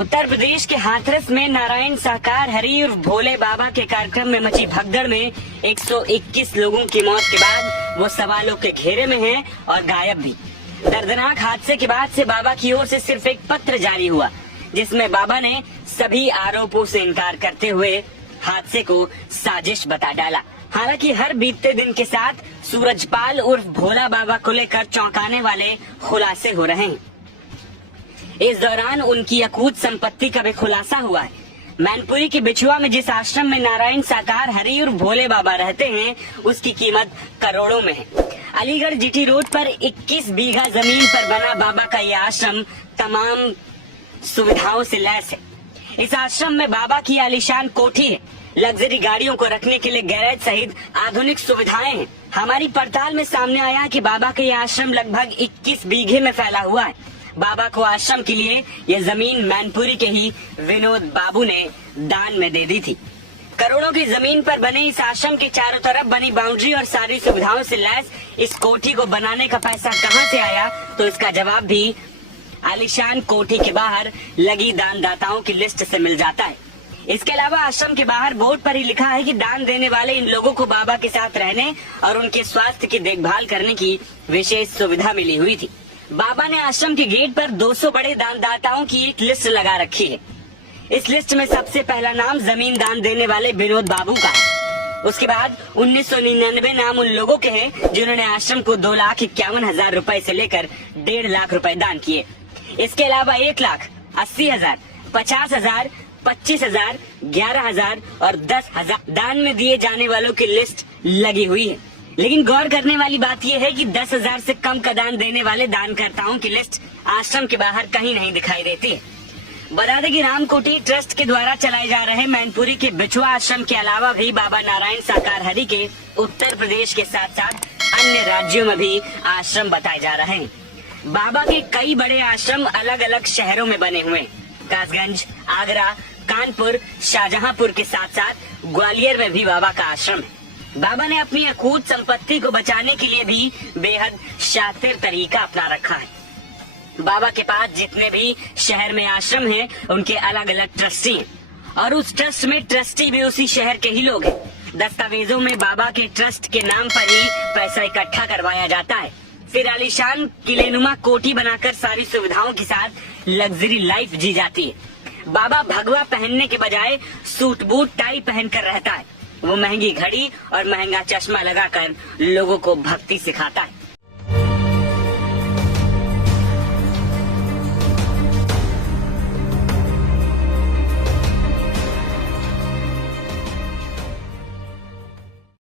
उत्तर प्रदेश के हाथरस में नारायण साकार हरि और भोले बाबा के कार्यक्रम में मची भगदड़ में 121 लोगों की मौत के बाद वो सवालों के घेरे में हैं और गायब भी। दर्दनाक हादसे के बाद से बाबा की ओर से सिर्फ एक पत्र जारी हुआ जिसमें बाबा ने सभी आरोपों से इनकार करते हुए हादसे को साजिश बता डाला। हालांकि हर बीतते दिन के साथ सूरजपाल उर्फ भोला बाबा को लेकर चौंकाने वाले खुलासे हो रहे हैं। इस दौरान उनकी अकूत संपत्ति का भी खुलासा हुआ है। मैनपुरी के बिछुआ में जिस आश्रम में नारायण साकार हरि और भोले बाबा रहते हैं उसकी कीमत करोड़ों में है। अलीगढ़ जीटी रोड पर 21 बीघा जमीन पर बना बाबा का यह आश्रम तमाम सुविधाओं से लैस है। इस आश्रम में बाबा की आलीशान कोठी है, लग्जरी गाड़ियों को रखने के लिए गैरेज सहित आधुनिक सुविधाएं हैं। हमारी पड़ताल में सामने आया कि बाबा का यह आश्रम लगभग 21 बीघे में फैला हुआ है। बाबा को आश्रम के लिए यह जमीन मैनपुरी के ही विनोद बाबू ने दान में दे दी थी। करोड़ों की जमीन पर बने इस आश्रम के चारों तरफ बनी बाउंड्री और सारी सुविधाओं से लैस इस कोठी को बनाने का पैसा कहां से आया, तो इसका जवाब भी आलीशान कोठी के बाहर लगी दानदाताओं की लिस्ट से मिल जाता है। इसके अलावा आश्रम के बाहर बोर्ड पर ही लिखा है कि दान देने वाले इन लोगों को बाबा के साथ रहने और उनके स्वास्थ्य की देखभाल करने की विशेष सुविधा मिली हुई थी। बाबा ने आश्रम के गेट पर 200 बड़े दानदाताओं की एक लिस्ट लगा रखी है। इस लिस्ट में सबसे पहला नाम जमीन दान देने वाले विनोद बाबू का है। उसके बाद 1999 नाम उन लोगों के हैं जिन्होंने आश्रम को 2,51,000 रुपए से लेकर 1.5 लाख रुपए दान किए। इसके अलावा 1,80,000, 50,000, 25,000, 11,000 और 10,000 दान में दिए जाने वालों की लिस्ट लगी हुई है। लेकिन गौर करने वाली बात यह है कि 10,000 से कम का दान देने वाले दानकर्ताओं की लिस्ट आश्रम के बाहर कहीं नहीं दिखाई देती है। बता दें कि रामकोटी ट्रस्ट के द्वारा चलाए जा रहे मैनपुरी के बिछुआ आश्रम के अलावा भी बाबा नारायण साकार हरि के उत्तर प्रदेश के साथ साथ अन्य राज्यों में भी आश्रम बताए जा रहे हैं। बाबा के कई बड़े आश्रम अलग अलग शहरों में बने हुए हैं। कासगंज, आगरा, कानपुर, शाहजहांपुर के साथ साथ ग्वालियर में भी बाबा का आश्रम है। बाबा ने अपनी अकूत संपत्ति को बचाने के लिए भी बेहद शातिर तरीका अपना रखा है। बाबा के पास जितने भी शहर में आश्रम हैं, उनके अलग अलग ट्रस्टी हैं और उस ट्रस्ट में ट्रस्टी भी उसी शहर के ही लोग हैं। दस्तावेजों में बाबा के ट्रस्ट के नाम पर ही पैसा इकट्ठा करवाया जाता है। फिर आलीशान किलेनुमा कोठी बनाकर सारी सुविधाओं के साथ लग्जरी लाइफ जी जाती है। बाबा भगवा पहनने के बजाय सूट बूट टाई पहनकर रहता है। वो महंगी घड़ी और महंगा चश्मा लगाकर लोगों को भक्ति सिखाता है।